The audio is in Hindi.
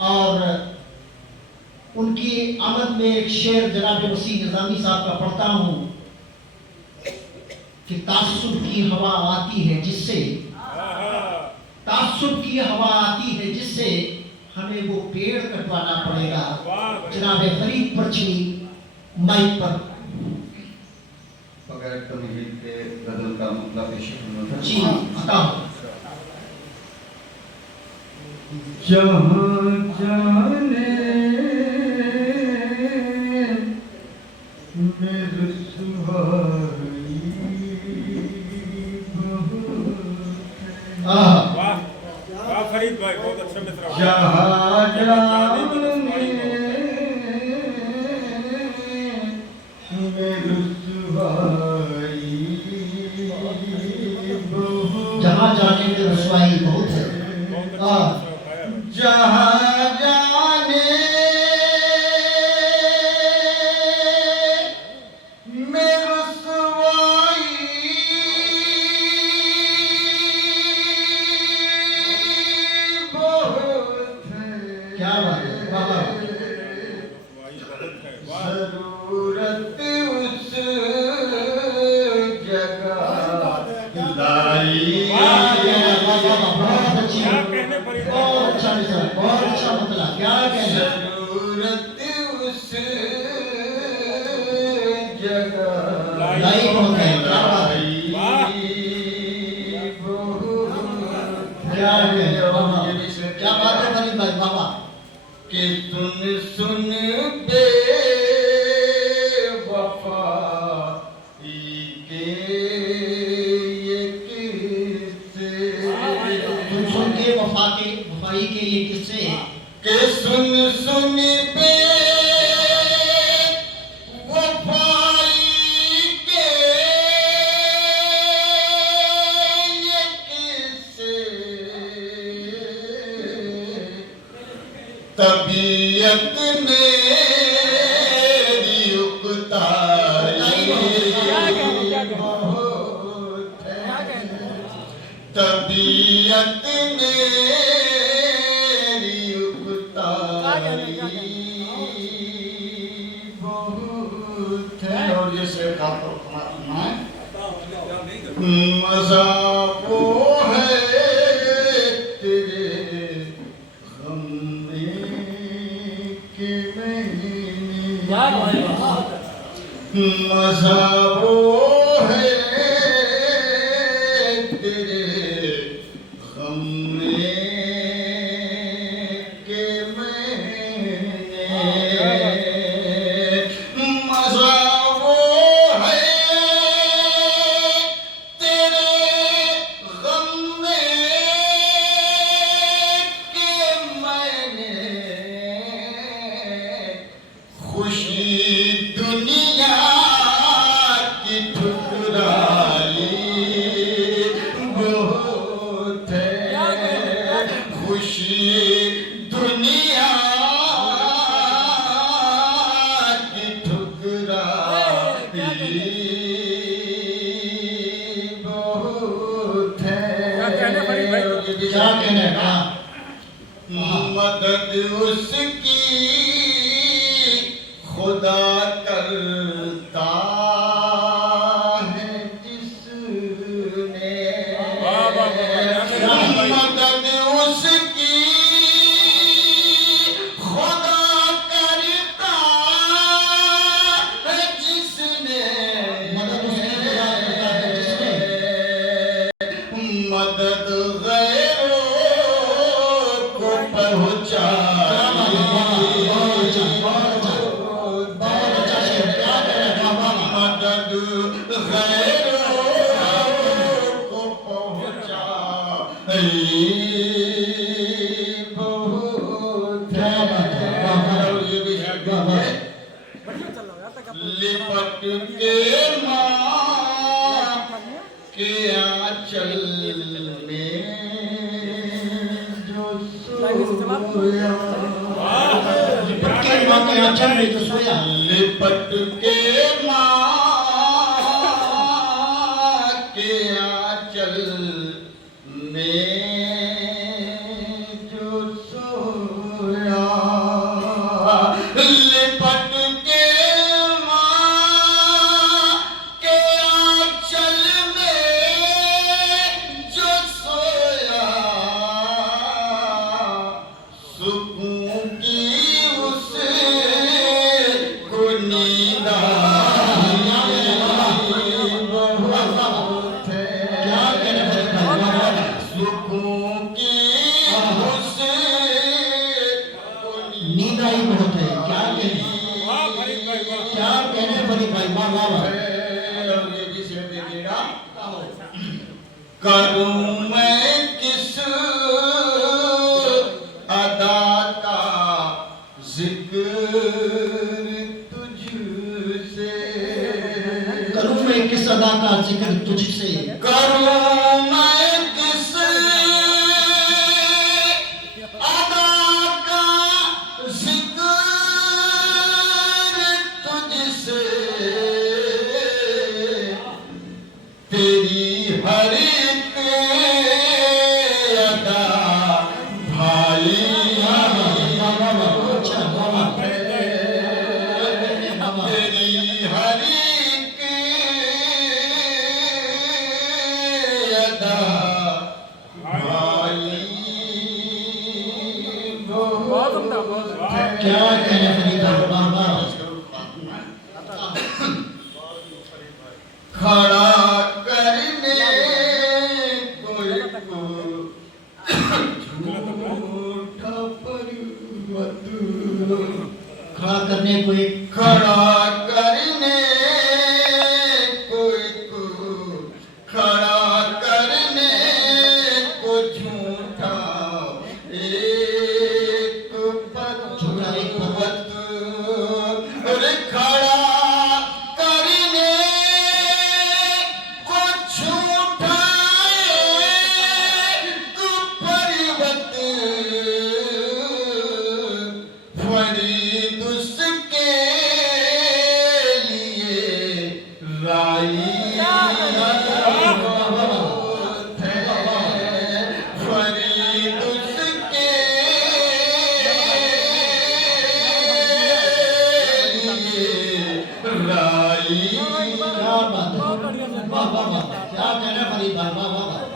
और उनकी आमद में एक शेर जनाब वसीम निजामी साहब का पढ़ता हूँ कि तासुब की हवा आती है जिससे, तासुब की हवा आती है जिससे हमें वो पेड़ कटवाना पड़ेगा। जनाब फरीद परचमी माइक पर। बगैर तमहीद के गजल का मतलब पेश करना जी बताओ। जहाँ जाने में रुसवाई वाह वाह फरीद भाई, बहुत अच्छा मित्र। जहाँ जाने में रुसवाई, जहाँ जाने में रुसवाई बहुत है। जहाँ जाने में रुसवाई बहुत है। क्या बात है, बाबा। जरूरत उस जगह लाई। बहुत अच्छी, क्या कहने पर बहुत अच्छा मिसाल, बहुत अच्छा मतलब। क्या कहना, जरूरत उस जगह लाई बहुत है। क्या बात है, क्या है बाबा, क्या बात है फरीद भाई बाबा। कि सुन सुन बे वफाई के ये किस्से, सुन सुन के वफाई के ये किस्से, कि सुन सुन बे वफाई के ये किस्से, तबीयत मेरी उकताई बहुत है। तबीयत मेरी उकताई बहुत है। और ये शेर आपको सुना है। मजा वो है तेरे गम में कि मैंने, मजा वो है तेरे गम में कि मैंने, मजा वो है तेरे गम में कि मैंने, खुशी दुनिया की ठुकराई बहुत है। खुशी दुनिया की ठुकराई बहुत है। क्या कहना है। मदद उसकी खुदा करता है जिसने, मदद उसकी खुदा करता है जिसने, मदद उसकी खुदा करता है जिसने, मदद गैरों को पहुँचाई। मदद गैरों को पहुँचाई बहुत है। और ये भी है लिपट के माँ के आंचल में जो सोया, माँ के आंचल में जो सोया, लिपट के माँ के आंचल में जो सोया, का जिक्र तुझसे करूं मैं किस अदा का जिक्र तुझसे, तेरी हर एक अदा भाई अच्छा बाबा तेरी हर एक अदा भाई बहुत उम्दा, बहुत क्या कहना फरीद बाबा खड़ा करने कोई को झूठा पर्वत, खड़ा करने को एक खड़ा करने कोई को, खड़ा करने को झूठा एक पर्वत, अरे खड़ा करने को झूठा एक पर्वत, फरीद उसके लिए राई थे, फरीद उसके लिए राई। क्या बात है वाह वाह वाह क्या कहना फरीद बाबा वाह वाह